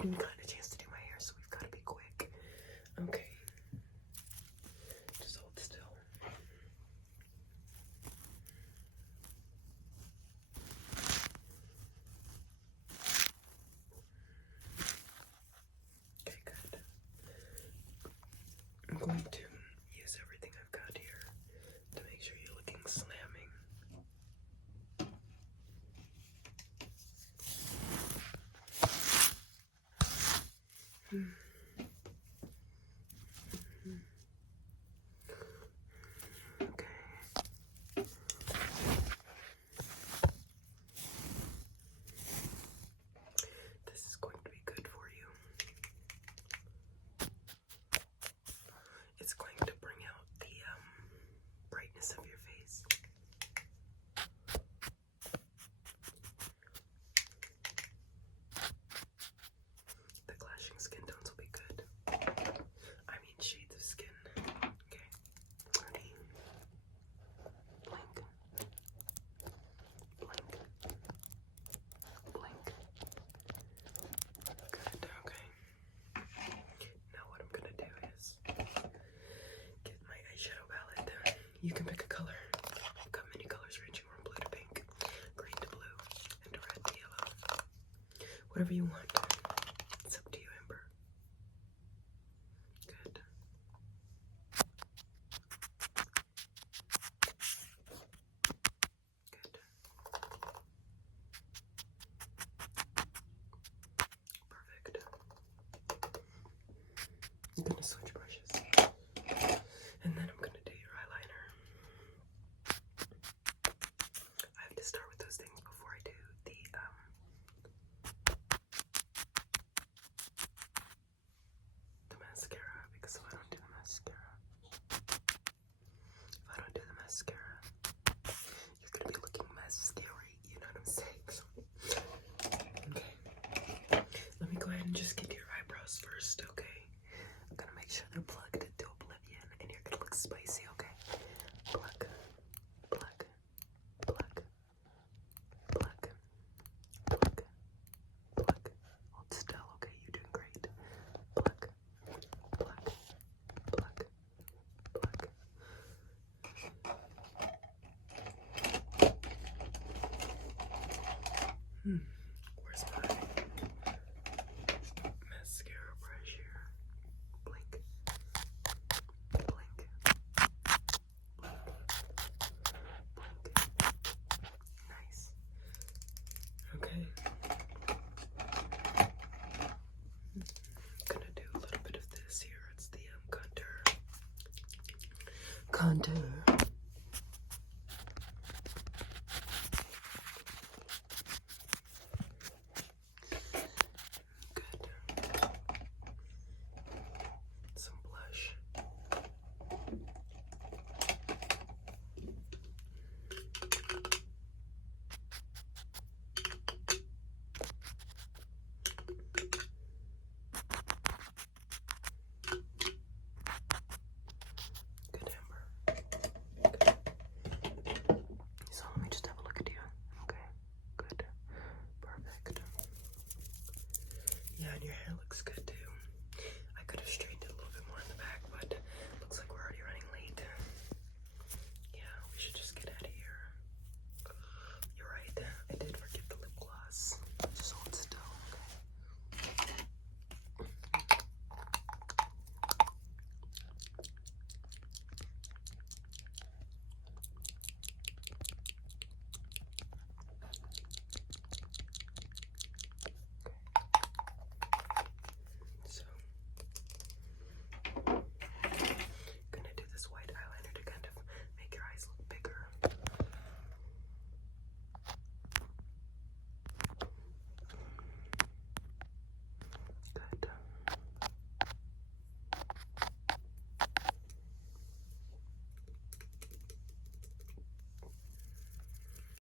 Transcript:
haven't even gotten a chance to do my hair, so we've got to be quick. Okay. Just hold still. Okay, good. I'm going to use everything I've got here to make sure you're looking slamming. Okay. This is going to be good for you. It's going to bring out the brightness of your face. The clashing skin tones will be good. I mean shades of skin. Okay. Ready? Blink. Blink. Blink. Good, okay. Now what I'm gonna do is get my eyeshadow palette. You can pick a color. I've got many colors ranging from blue to pink, green to blue, and red to yellow. Whatever you want. It's up to you, Amber. Good. Good. Perfect. I'm gonna switch brushes. And then I'm gonna do your eyeliner. I have to start with those things before I do the mascara, because if I don't do the mascara, you're gonna be looking scary, you know what I'm saying? Okay. Let me go ahead and just get your eyebrows first, okay? I'm gonna make sure they're plugged into oblivion, and you're gonna look spicy, okay? Pluck, pluck, pluck, pluck, pluck, pluck. Hold still, okay? You're doing great. Pluck, pluck, pluck, pluck. Where's my mascara brush here? Blink. Blink. Blink. Blink. Nice. Okay. I'm gonna do a little bit of this here. It's the contour. Contour. Good. Some blush. Good, Amber. Good. So let me just have a look at you. Okay. Good. Perfect. Yeah, and your hair looks good